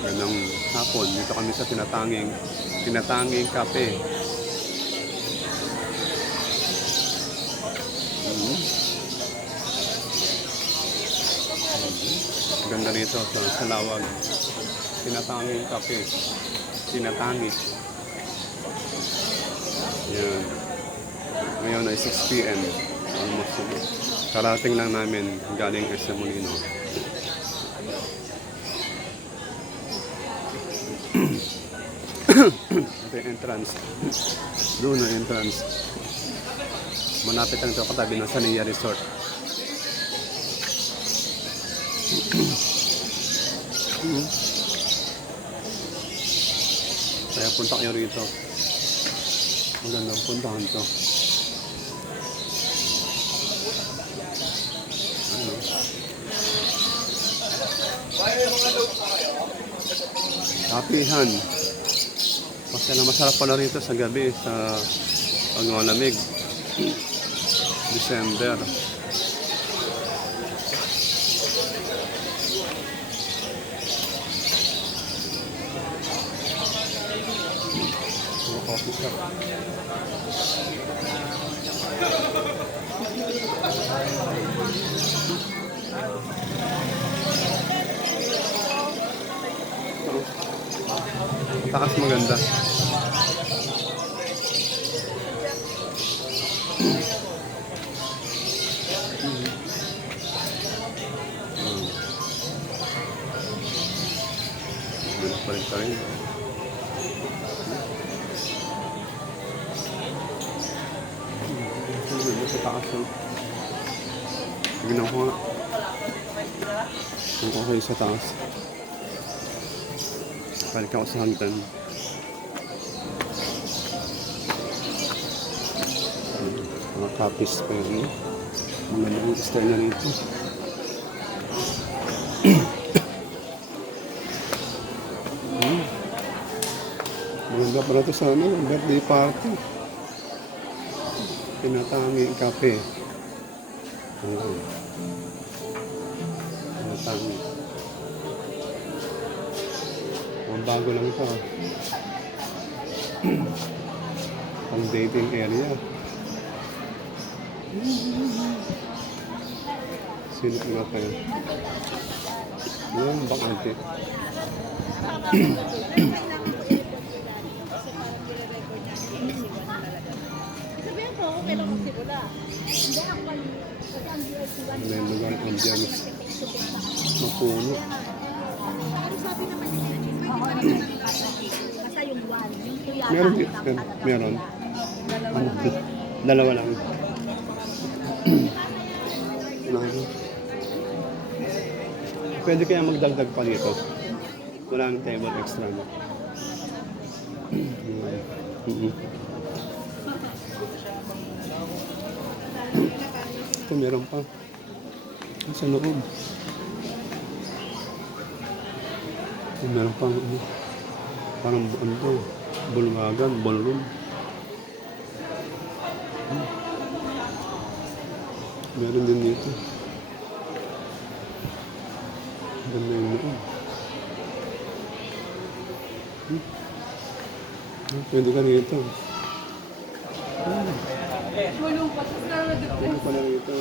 Ganang hapon, dito kami sa tinatanging, tinatanging kape. Mhm. Mhm. Ganda nito sa Salawag. Tinatanging kape. Tinatangi. Yan. Ngayon ay 6 p.m. Almost. Karating lang namin galing SM Molino. Ito yung entrance. Doon ang entrance. Malapit lang ito katabi ng Sania Resort. Kaya punta kayo rito. Magandang puntahan to. Ano? Kapihan. Masaya na masarap pala rito sa gabi sa pag malamig. December. Taas maganda. Hmm. Ganda pa rin pa rin. Ang sa taas. Tignan ko nga. Kung okay sa taas. Balik ako sa hagdan. Hmm, Mga copies pa yun. Mga lang style na. Hmm. Maganda pala ito sa ano, birthday party. Tinatangi kape. Oo. Tinatangi. Ang bago lang ito. ah. Ang dating area. Sino nga kayo? Yan, bakante. Sabihan ko, okay lang magsimula. Hindi ako kasi ang DSC1. May lugar ambience. Mapuno. Pero sabi naman Basta yung one, yung yata. Meron meron- wala. Dalawa lang. Dalawa lang. Ano? Pwede kaya magdagdag pa dito. Wala nang table extra no? Mm-mm. Ito meron pa. Sa loob. Ito meron pa. Ano, parang ano to, bulwagan, ballroom. Meron din dito. Ganda yung loob. Hmm. Ah, Pwede ka rito. Hmm. Pwede pala rito.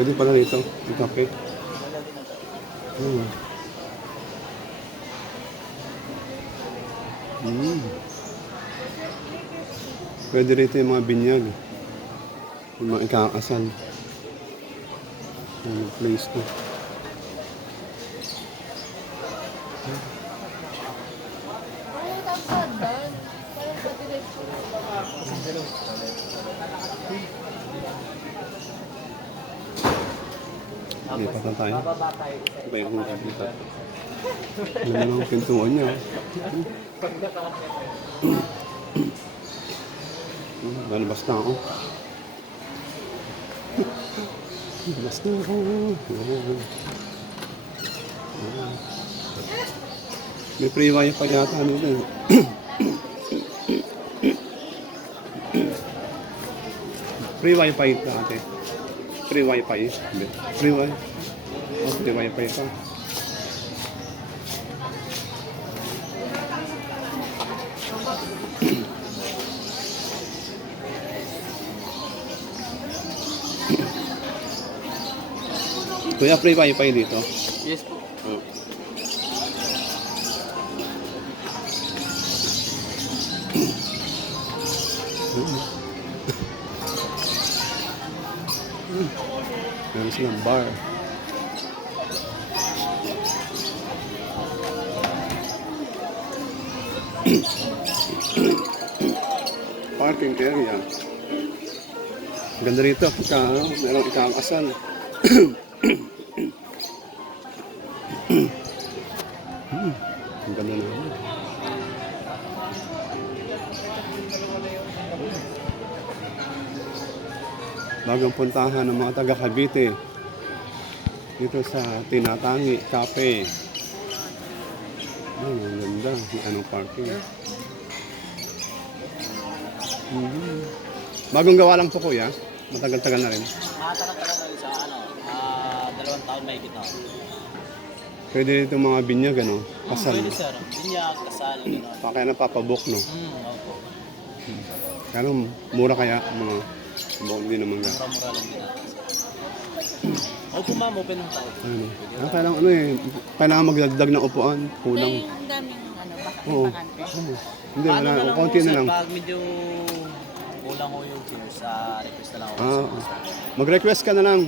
Pwede pala rito. Yung kape. Hmm. Hmm. Pwede rito yung mga binyag. Yung mga ikakasal. Yung place ko. Ay, tapos dan. Parang sa diretso. Lipat na tayo. Yung mga lipat. Ano na ang pintuan niya. Lalabas na ako. Lalabas na ako. May free wifi yata nila. eh. free wifi ito ate. Free wifi. Free wifi. Oh, free wifi pa. Kuya, free wifi dito. Yes po. Oh. Meron silang bar. Parking area. Ganda rito. Ika, ano, merong ikakasal. Ang Bagang puntahan ng mga taga Cavite dito sa Tinatangi Cafe. Ay, ang ganda. May anong parking. Mhm. Bagong gawa lang po kuya. Matagal-tagal na rin. Matagal-tagal na rin sa ano, ah, dalawang taon may kita. Pwede dito mga binyag, ano? Kasal. Pwede sir, binyag, kasal, gano'n. Pa kaya napapabok, no? Hmm, opo. Kaya mura kaya mga bukod din naman ga. Mura-mura lang din natin. Opo ma'am, open lang tayo. Ano? Ah, kailangan ano eh, kailangan magdagdag ng upuan, kulang. May ang daming ano, baka Oo. bakante. Oo. Hindi, Paano wala, na lang konti na sir, lang. Pag medyo kulang ko yung chairs, ah, request na lang ako. Ah, mag-request ka na lang.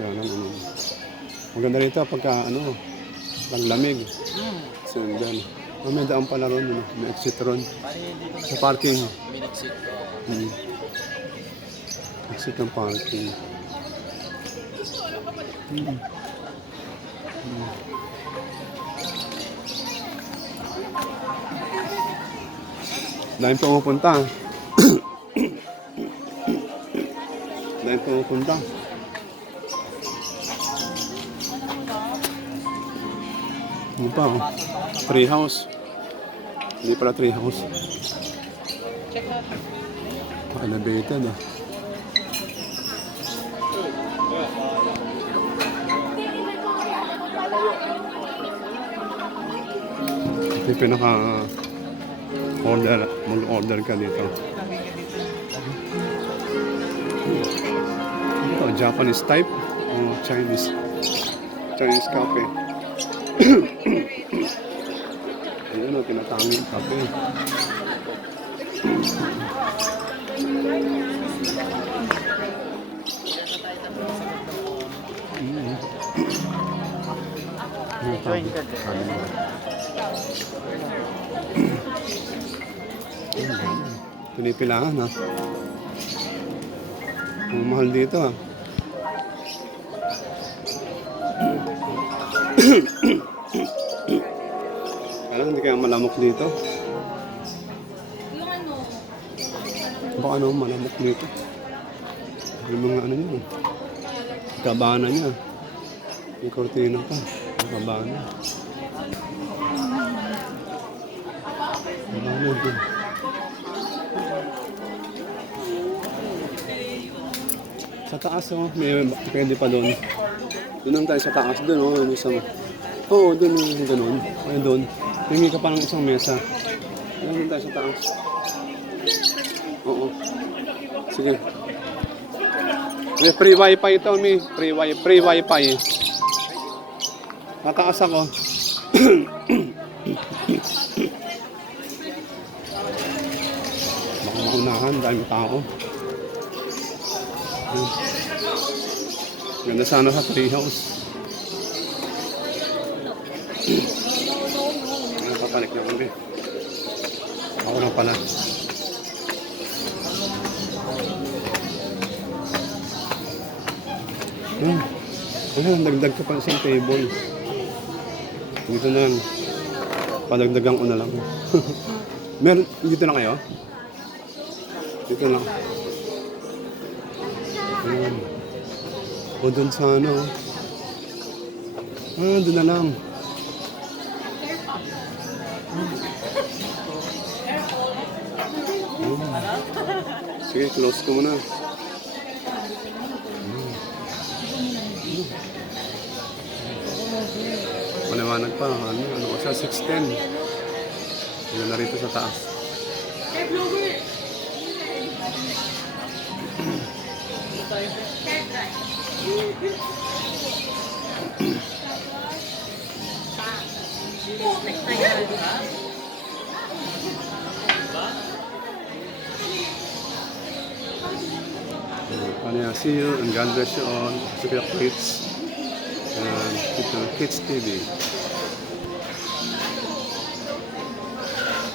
Yan, ano, ano. Maganda rito pagka ano, lamig. Hmm, So, dyan. Ah, may daan pala ron, ano, may exit ron. Sa parking. Hmm. Exit ng parking. Hmm. Hmm. Dahil pumupunta. Dahil pumupunta. Ano pa oh? Tree house. Hindi pala tree house. Elevated ah. Ito yung pinaka order, mag-order ka dito. Ito, Japanese type. Oh, Chinese. Chinese cafe. Ayun o, tinatangin cafe. Mm. Join ka Pinipilahan ha. Ang mahal dito ha. Kaya malamok dito. Yung ano, Baka ano, malamok dito. Yung mga ano niya. Kabana niya. May kortina pa. Yung Kabana. Kabana din. Sa taas oh, may pwede pa doon. Doon lang tayo sa taas doon oh, yung isang... Oo, doon yung ganun. Ay, doon. Hingi ka pa ng isang mesa. Doon tayo sa taas. Oo. Sige. May free wifi ito, may free wifi, free wifi. Tataas ako. Baka maunahan, dahil tao. Ganda sana sa treehouse. Napapanik na kami. Ako na pala. Hmm. Ano, dagdag ka pa sa table. Dito na lang. Padagdagan ko na lang. Meron, dito na kayo? Dito lang. Ayan. O dun sa ano. Ah, dun na lang. Sige, close ko muna. Maliwanag pa. Ano, ano ko siya? 610. Ano na rito sa taas. Putik na yan. Ano yan, see you and God bless you all. Sa Kuya Kids. And Kids TV.